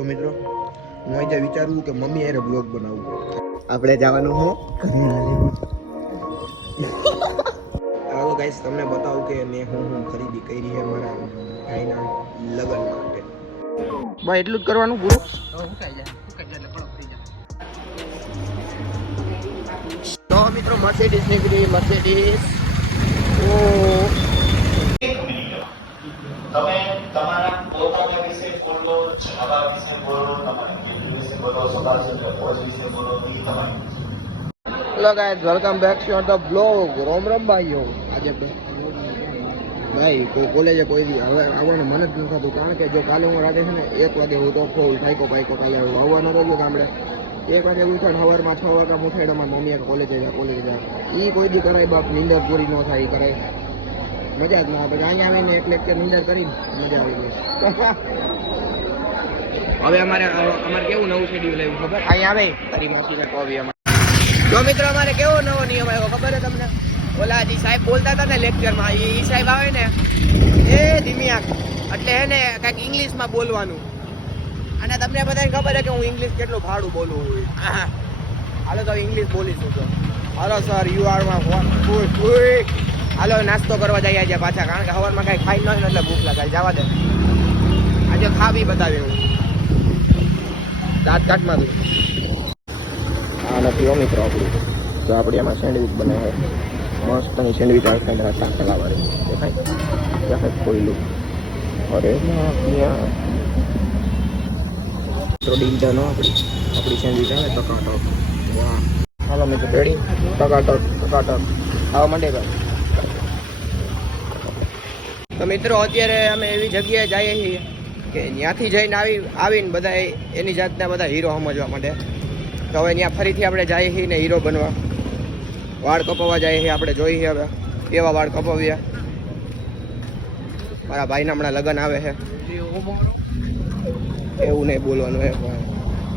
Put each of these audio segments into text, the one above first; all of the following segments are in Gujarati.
તો મિત્રો હું આજે વિચારું કે મમ્મી એને બ્લોગ બનાવું. આપણે જવાનું હો હાલો ગાઈસ તમને બતાવું કે મેં હું હું ખરીદી કરી છે મારા ભાઈના લગ્ન માટે. ભાઈ એટલું જ કરવાનું પૂરું તો મિત્રો મર્સિડીઝ નીકળી મર્સિડીઝ ઓ તમે તમારા વિશે બોલો જાવા વિશે બોલો તમારી ફિલ્ડ વિશે બોલો સદાશિવ કોચ વિશે બોલો hello guys welcome back to the blog રોમ રોમ ભાઈઓ. આજે ભાઈ, કોઈ કોલેજે કોઈ દી હવે આવવાનું મન જ નથી થતું. કારણ કે જો કાલે હું રાતે છે ને એક વાગે હું તો ફોલ થાયકો પાયકો કાલે આવવાનો રહ્યો ગામડે. એક વાગે ઉઠાડ સવારમાં છ વાગ્યા ઉઠાડ અમારી મમ્મી કોલેજે જાય કોલેજે જાય. એ કોઈ દી કરાય, બાપ, નીંદર પૂરી ન થાય એ કરાય. મજા જ ના આવે અહીંયા આવીને એક લેક્ચર નીંદર કરીને મજા આવી ગઈ. હવે અમારે અમારે કેવું નવું શેડ્યુલ આવ્યું ખબર? અહીંયા આવે. તારી માસીને બી અમારે. જો મિત્રો અમારે કેવો નવો નિયમ આવ્યો ખબર છે તમને? ઓલા જે સાહેબ બોલતા હતા ને લેક્ચરમાં એ ઈ સાહેબ આવે ને એ ધીમી આંખ એટલે ને કાંઈક ઇંગ્લિશમાં બોલવાનું. અને તમને બધાને ખબર છે કે હું ઇંગ્લિશ કેટલું ભાડું બોલું આહા. હાલો તો ઇંગ્લિશ બોલીશું તો. હાલો સર યુ આરમાં હાલો, નાસ્તો કરવા જઈએ આજે પાછા, કારણ કે સવારમાં કાંઈ ખાઈ ન હોય એટલે ભૂખ લાગે જવા દે. આજે ખાવી બતાવી હું. દાંત કાટમાં દઉં આ નથી મિત્રો આપણું. તો આપણે એમાં સેન્ડવિચ બનાવે મસ્ત મસ્તની સેન્ડવિચ આવે છે ટાકલા કલાવાળી દેખાય? દેખાય કોયલું. અરે ડીલ નો આપણી. આપણી સેન્ડવિચ આવે ટકાટક. વાહ. હાલો મિત્રો રેડી ટકાટક ટકાટક. આવવા માંડે ભાઈ? તો મિત્રો, અત્યારે અમે એવી જગ્યાએ જઈએ છીએ કે ત્યાંથી જઈને આવી, આવીને બધા એની જાતના બધા હીરો સમજવા માટે. તો હવે ત્યાં ફરીથી આપણે જઈએ છીએ ને હીરો બનવા. વાળ કપાવવા જઈએ છીએ આપણે, જોઈએ હવે કેવા વાળ કપાવીએ મારા ભાઈના હમણાં લગ્ન આવે છે. એવું નહીં બોલવાનું એ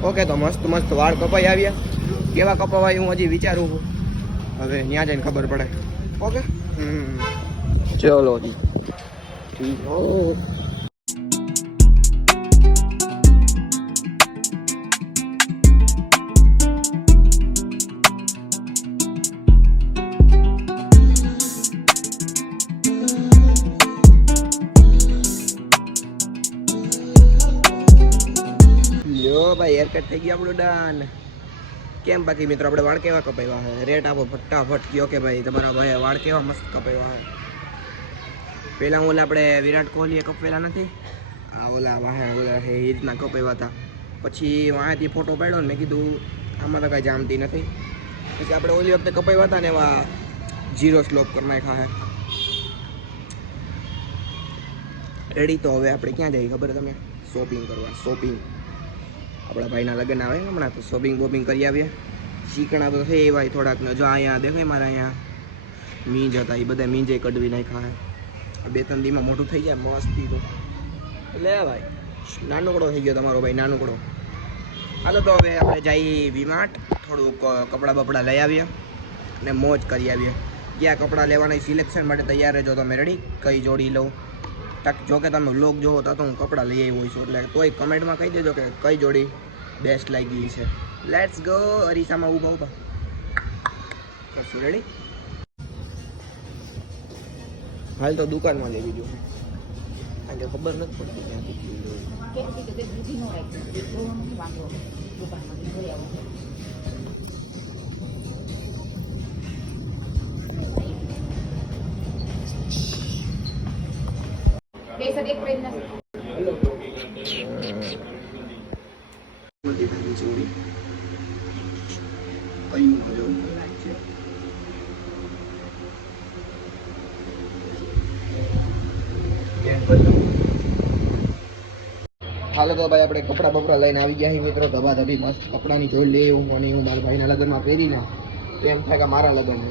ઓકે, તો મસ્ત મસ્ત વાળ કપાઈ આવ્યા. કેવા કપાવાય હું હજી વિચારું છું. હવે ત્યાં જઈને ખબર પડે. ઓકે? ચલો જી. હો લ્યો ભાઈ હેરકટ થઈ ગયા આપણું ડન કેમ બાકી મિત્રો? આપણે વાળ કેવા કપાવ્યા છે રેટ આપો, ફટાફટ કયો કે ભાઈ, તમારા ભાઈ વાળ કેવા મસ્ત કપાવ્યા છે પહેલાં ઓલા આપણે વિરાટ કોહલીએ પહેલા નથી? આ ઓલા વાહે ઓલા એ રીતના કપાવ્યા હતા. પછી વાંહેથી ફોટો પાડ્યો ને મેં કીધું, આમાં તો કાંઈ જામતી નથી. પછી આપણે ઓલી વખતે કપાવ્યા હતા ને એવા જીરો સ્લોપ કરી નાખ્યા હે. રેડી તો હવે આપણે ક્યાં જઈએ ખબર તમે શોપિંગ કરવા શોપિંગ આપણા ભાઈના લગ્ન આવે હમણાં તો શોપિંગ બોપિંગ કરી આવીએ. શીખણા તો છે એવા થોડાક જો અહીંયા દેખાય મારા અહીંયા, મીંજ હતા, એ બધા મીંજે કડવી નાખ્યા છે બે ત્રણ દીમાં મોટું થઈ જાય મસ્તી તો. લે ભાઈ, નાનકડો થઈ ગયો તમારો ભાઈ, નાનકડો. હાલો તો હવે આપણે જઈએ વીમાર્ટ, થોડુંક કપડાં બપડા લઈ આવીએ અને મોજ કરી આવીએ. ક્યાં કપડાં લેવાના સિલેક્શન માટે તૈયાર રહેજો તમે રેડી કઈ જોડી લઉં તક જો કે તમે વ્લોગ જોવો તો હું કપડાં લઈ આવ્યો છું, એટલે તોય કમેન્ટમાં કહી દેજો કે કઈ જોડી બેસ્ટ લાગી છે. લેટ્સ ગો અરીસામાં ઊભા ઊભા. કરશું રેડી હાલ તો દુકાનમાં લઈ લીધું કારણ કે ખબર નથી પડતી ક્યાંથી લીધું. બધી હાલો તો ભાઈ, આપણે કપડાં બપડા લઈને આવી ગયા છીએ મિત્રો. ધબા ધબી મસ્ત કપડાની જોઈ લે હું મને હું મારા ભાઈના લગ્નમાં પહેરીને. એમ થાય કે મારા લગ્ન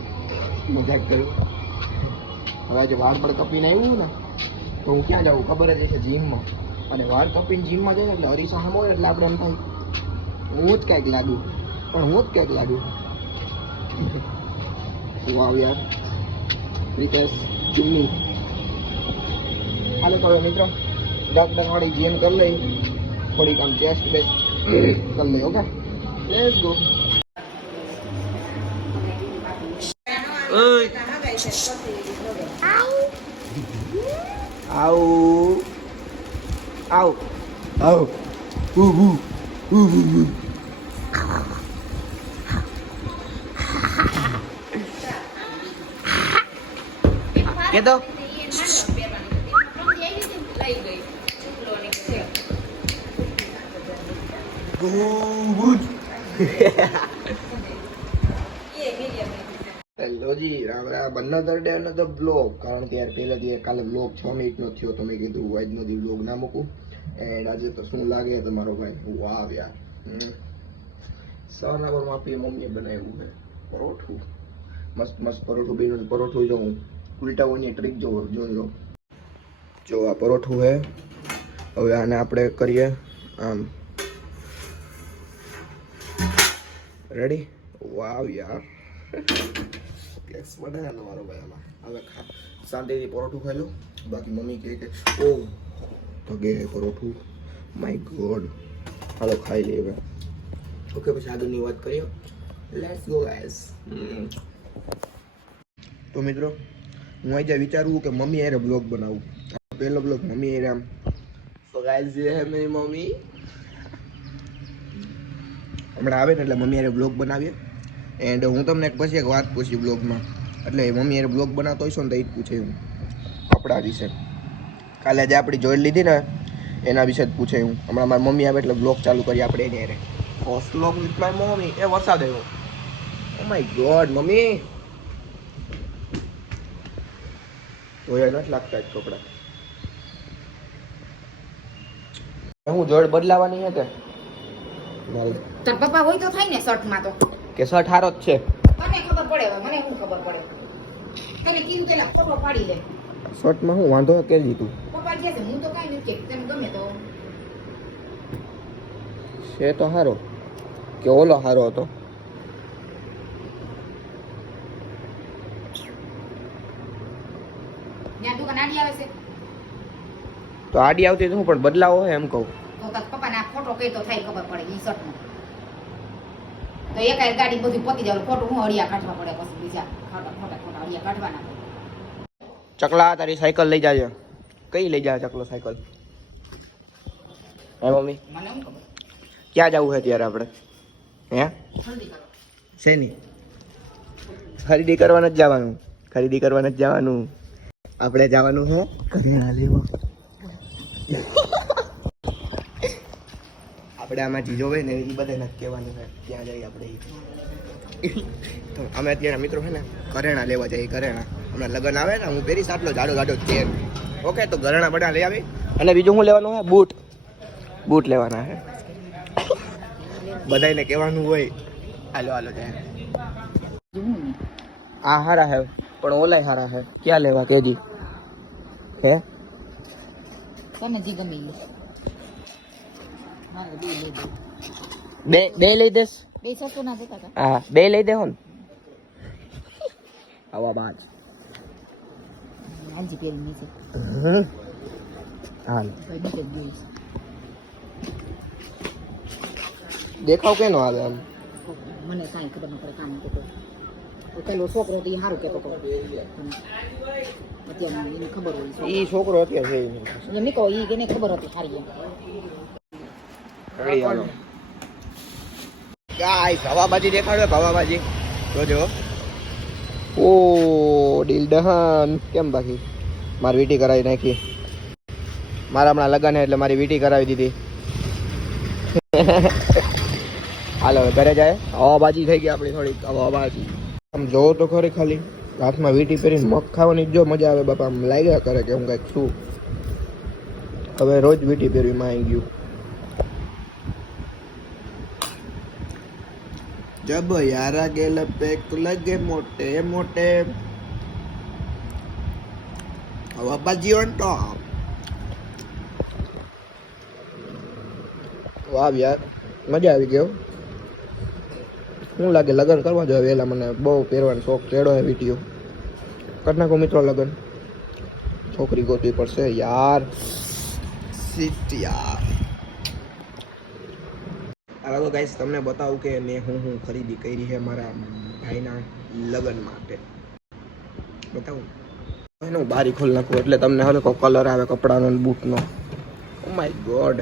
મજાક કર્યું હવે આજે વાળ પણ કપીને આવ્યું ને, તો હું ક્યાં જાઉં? ખબર જ છે જીમમાં. અને વાળ કપીને જીમમાં જાય એટલે હરીસા સામો એટલે આપણે એમ થાય, હું જ ક્યાંક લાગુ પણ હું જ ક્યાંક લાગુ વાવ યાર. રિતેશ ચુન્ની. હાલો તો મિત્રો ડગ ડગ વાળી જેમ કરી લઈ થોડીક આમ ચેસ્ટ બેસ્ટ કરી લઈ ઓકે લેટ્સ ગો આવ. આવ. આવ. ઉ ઉ good hello ji, Ram Ram. another day another blog કારણ કે યાર પહેલા દી કાલે બ્લોગ છ મિનિટનો થયો તો મેં કીધું આજનો દી બ્લોગ ના મૂકું. એન્ડ આજે તો શું લાગે તમારો ભાઈ? વાવ યાર. સવારના પર માપી મમ્મીએ બનાવ્યું છે. પરોઠું. મસ્ત મસ્ત પરોઠું બીનું પરોઠું જો હું ઉલટાઓની ટ્રીક જો જોજો જો આ પરોઠું છે. હવે આને આપણે કરીએ, આમ. રેડી વાવ યાર કેક્સ બનાવ્યા મારો ભાઈ હવે ખા શાંતિથી પરોઠું ખાઈ લો. બાકી મમ્મી કહે કે, ઓ ભગે પરોઠું. માય ગોડ હાલો, ખાઈ લઈએ હવે. ઓકે પછી આગળની વાત કરીએ. લેટ્સ ગો ગાઈસ તો મિત્રો, હું આજે વિચારું કે મમ્મી એરે બ્લોગ બનાવું. પહેલો બ્લોગ મમ્મી એરે આમ. તો ગાઈસ જે હે મમ્મી હમણાં આવે ને એટલે મમ્મી યારે બ્લોગ બનાવીએ. એન્ડ હું તમને એક પછી એક વાત પૂછી બ્લોગમાં એટલે મમ્મી યારે બ્લોગ બનાવતો હોઈશો ને તો એ જ પૂછે હું. કપડા વિશે. કાલે જે આપણી જોઈ લીધી ને, એના વિશે જ પૂછે હું. હમણાં મારી મમ્મી આવે એટલે બ્લોગ ચાલુ કરી આપણે એની યારે બ્લોગ વિથ માય મમ્મી. એ વરસાદ આવ્યો. Oh my god mummy! તો નથી લાગતા કપડા. હું જોડ બદલાવાની હે કે? મારે તાર પપ્પા હોય તો થાય ને શર્ટમાં તો. કે શર્ટ હારો જ છે. મને ખબર પડે હવે મને શું ખબર પડે? તને કીધું પેલા ફોટો પાડી લે શર્ટમાં હું વાંધો કે દીધું. પપ્પા કહે છે હું તો કાઈ નથી કે તને ગમે તો. છે તો હારો. કે ઓલો હારો હતો. તો આડી આવતી તો હું પણ બદલાવો એમ કહું. તો પપ્પાને આ ફોટો કઈ તો થાય ખબર પડે ઈ શર્ટનો. તો એક ગાડી બધી પતી જાય ખોટું હું અડિયા કાઢવા પડે પછી બીજા ખોટા ખોટા ખોટા અડિયા કાઢવાના ચકલા તારી સાયકલ લઈ જાજે. કઈ લઈ જાય ચકલો સાયકલ? હે મમ્મી? મને શું ખબર. ક્યાં જવું છે ત્યારે આપણે? હે? શેની ખરીદી કરવા નથી જવાનું. ખરીદી કરવા નથી જવાનું. આપણે જવાનું છે કરિયાણા લેવા. આપણે આમાં ચીજો હોય ને, એ બધા નથી કહેવાનું છે ત્યાં જઈએ આપણે તો અમે અત્યારે મિત્રો છે ને કરેણા લેવા જઈએ કરેણા હમણાં લગ્ન આવે ને, હું પહેરીશ આટલો જાડો જાડો ચેર ઓકે, તો ઘરેણા બધા લઈ આવી. અને બીજું શું લેવાનું હોય બૂટ. બૂટ લેવાના છે બધાને કહેવાનું હોય. હાલો હાલો, જાય. આ હારા હે, પણ ઓલાય હારા હે. ક્યાં લેવા કેજી? હે? તને જી ગમે બે બે લઈ દેસ બે સસ્તો ના દેતા હા બે લઈ દે ને આવા બાજ. હાલજી પહેરી નીચે. હાલ દેખાવ કેનો આવે આમ? મને કાંઈ ખબર ન પડે કામ કેતો પેલો છોકરો તો એ સારું હતો. અત્યારે એને ખબર હોય ઈ છોકરો અત્યારે છે. એમ કહો ઈ એને ખબર હતી સારી એમ. ગાય ભવાબાજી દેખાડો ભવાબાજી. જોજો. ઓ, ડીલ દહન કેમ બાકી? મારી વીટી કરાવી નાખી. મારા હમણાં લગન એટલે મારી વીટી કરાવી દીધી. હાલો ઘરે જાય. હવાબાજી થઈ ગઈ આપણી થોડીક, હવાબાજી. આમ જોવો તો ખરી ખાલી. હાથમાં વીટી પહેરીને મગ ખાવાની જો મજા આવે બાપા. આમ લાગ્યા કરે કે હું કંઈક છું. હવે રોજ વીટી પહેરવી માં આવી ગયું जब यारा के लपे लगे मोटे मोटे हवा बाजी ऑन टॉप વાહ યાર મજા આવી ગયો શું લાગે લગ્ન કરવા જોઈએ વહેલા મને બહુ પહેરવાનો શોખ ચેડો હે વિડીયો કરી નાખો મિત્રો લગ્ન છોકરી ગોતવી પડશે યાર શીટ યાર હવે ગાઈસ તમને બતાવું કે મેં હું હું ખરીદી કરી છે મારા ભાઈના લગ્ન માટે. બતાવું. એને હું બારી ખોલી નાખું એટલે તમને હલકો કલર આવે કપડાનો બૂટનો. માય ગોડ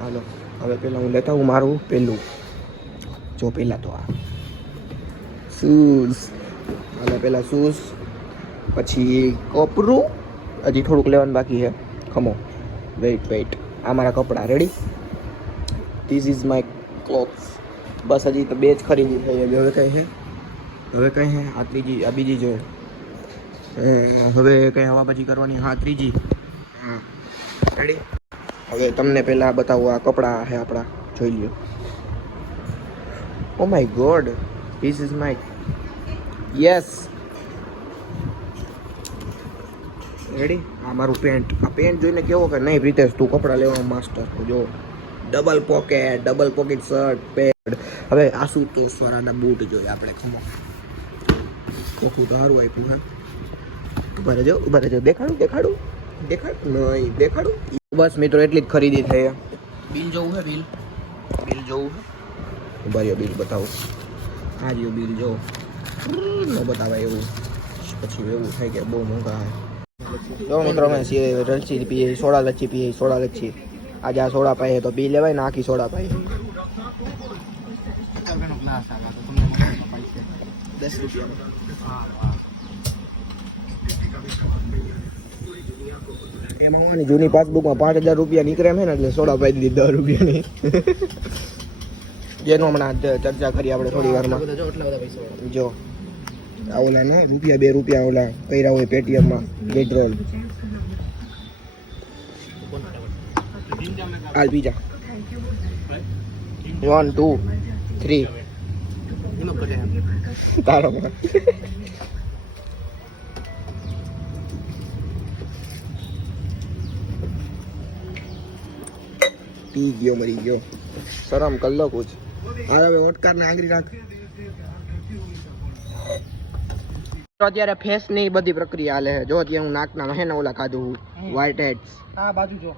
હાલો, હવે પહેલાં હું લેતા હું મારું પેલું. જો પહેલાં તો આ. શૂઝ હાલો પહેલાં શૂઝ પછી કપરું. હજી થોડુંક લેવાનું બાકી છે. ખમો વેઇટ વેઇટ આ મારા કપડાં. Ready this is my clothes બસ હજી તો બે જ ખરીદી થઈ ગઈ. હવે કંઈ છે હવે કંઈ છે આ ત્રીજી, આ બીજી છે હવે કંઈ હવાબાજી કરવાની? હા, ત્રીજી. હા. રેડી હવે તમને પહેલાં બતાવું આ કપડાં છે આપણા. જોઈ લ્યો. ઓ my god this is my yes ready આ મારું પેન્ટ આ પેન્ટ જોઈને કેવો કે, નહીં, પ્રિતેશ, તું કપડાં લેવાનો માસ્ટર જો. Double pocket double pocket shirt pant હવે આશુતોષ વાળાના બૂટ જોઈએ આપણે ખમો કોકું તો સારું આપ્યું હા. ઊભા રહેજો ઊભા રહેજો. દેખાડું દેખાડું. દેખાડું? નહીં દેખાડું. બસ મિત્રો એટલી જ ખરીદી થઈ બિલ જોવું હે બિલ બિલ જોવું હે? ઊભા રહ્યો બિલ બતાવો. આ રહ્યો બિલ જો. ન બતાવાય એવું. પછી એવું થાય કે બહુ મોંઘા. હે મિત્રો અમે સી- લચ્છી પીએ સોડા લચ્છી પીએ સોડા લચ્છી. આજે આ સોડા પાઈ તો બી લેવાય ને આખી સોડા પાઈ દસ રૂપિયા જૂની પાસબુકમાં પાંચ હજાર રૂપિયા નીકળે છે ને એટલે સોડા પાઈ દીધી દસ રૂપિયાની. જેનું હમણાં ચર્ચા કરી આપણે થોડી વારમાં. જો આ ઓલા ને રૂપિયા બે રૂપિયા ઓલા કર્યા હોય પેટીએમમાં વિડ્રોલ હાલ બીજા વન ટુ થ્રી તારો પી ગયો મરી ગયો શરમ કર લો કુછ હા હવે ઓટકાર ને આંગળી રાખ તો અત્યારે ફેસની બધી પ્રક્રિયા હાલે જો અત્યારે હું નાકના હે ને ઓલા ખાધું વ્હાઇટ હેડ્સ હા બાજુ જો.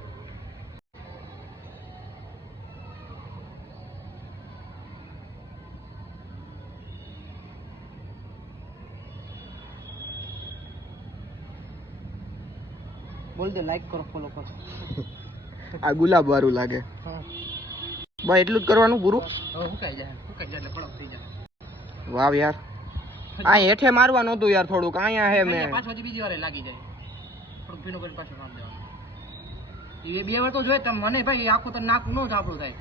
બોલ દે લાઈક કરો ફોલો કરો. આ ગુલાબ વાળું લાગે. બસ એટલું જ કરવાનું પૂરું હુકાઈ જાય હુકાઈ જાય એટલે પડક થઈ જાય. વાવ યાર. આ હેઠે મારવા નહોતું યાર થોડુંક અહીંયા હે મેં. પાછો બીજી વારે લાગી જાય. થોડુંક ભીનો કરીને પાછો કામ દેવાનું એ બે વાર તો જોઈએ તમે મને ભાઈ આખું તો નાકું નો જ આપણું થાય.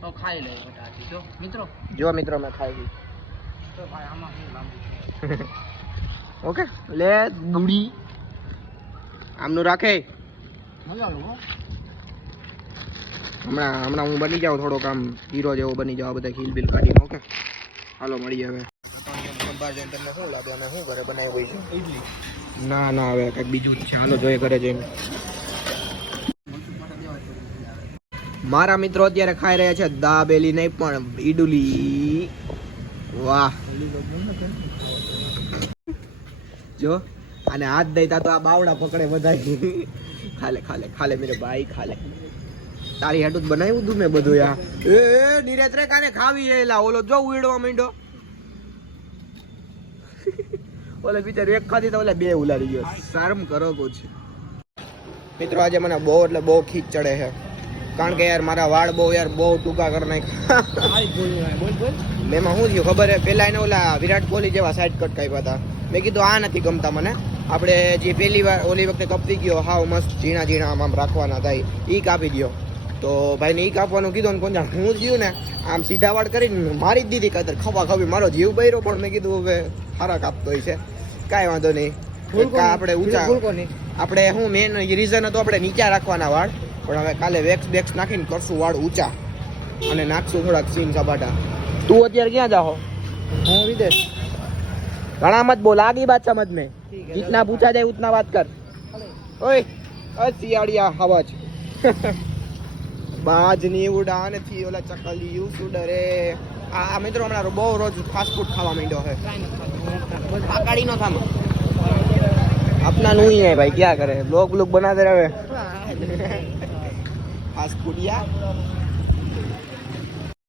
તો ખાઈ લે બટાટી જો. મિત્રો? જો મિત્રો મેં ખાઈ ગઈ તો ભાઈ આમાં શું લાંબુ ઓકે લે ગુડી. આમનું રાખે? હમણાં હમણાં હું બની જાઉં થોડોક આમ હીરો જેવો બની જાઉં આ બધા ખીલ બિલ કાઢીને ઓકે? હાલો મળીએ હવે. તમને શું લાગે અમે શું ઘરે બનાવ્યું હોય છે ઇડલી ના ના હવે કંઈક બીજું છે. હાલો જોઈએ ઘરે જઈને. મારા મિત્રો અત્યારે ખાઈ રહ્યા છે દાબેલી નહીં પણ ઈડલી. વાહ. જો અને હાથ દઈતા તો આ બાવડા પકડે બધા ખાલે ખાલે ખાલે મેરે ભાઈ, ખાલે. તારી જ બનાવ્યું તું મેં બધું યાર એ નિરેત રે કાને ખાવી એલા. ઓલો જો ઉડવા માંડ્યો. ઓલે બિચારી એક ખાધી તો ઓલે બે ઉલાડી ગયો. શરમ કરો કુછ મિત્રો, આજે મને બહુ એટલે બહુ ખીચ ચડે છે. કારણ કે યાર મારા વાળ બહુ યાર બહુ ટૂંકા કરી નાખ્યા. મેમાં શું થયું ખબર હે પેલા એને ઓલા વિરાટ કોહલી જેવા સાઈડ કટ કાપ્યા હતા. મેં કીધું આ નથી ગમતા મને. આપણે જે પહેલી વાર ઓલી વખતે કપી ગયો હાવ મસ્ત ઝીણા ઝીણા આમ આમ રાખવાના થાય એ કાપી ગયો. તો ભાઈને એ કાપવાનું કીધું ને કોણ જાણ હું જ ગયું ને આમ સીધા વાળ કરીને મારી જ દીધી કદર ખપા ખપી મારો જીવ બૈરો પણ મેં કીધું હવે સારા કાપતો હોય છે. કાંઈ વાંધો નહીં. આપણે ઊંચા આપણે હું મેન રીઝન હતો આપણે નીચા રાખવાના વાળ પણ હવે કાલે વેક્સ બેક્સ નાખીને કરશું વાળ ઊંચા. અને નાખશું થોડાક સીન સપાટા. તું અત્યારે ક્યાં જાહો? હું વિદેશ. ઘણા મત બોલ આગી બાત સમજ મેં. જીતના પૂછા જાય ઉતના વાત કર. ઓય અ શિયાળિયા હવા છે. બાજની ઉડા થી ઓલા ચકલિયું સુડરે. આ મિત્રો હમણાં બહુ રોજ ફાસ્ટ ફૂડ ખાવા માંડ્યો છે. આકાડી નો થામ આપના નું હે ભાઈ ક્યાં કરે? લોક બ્લોક બનાતે રહે. Fast food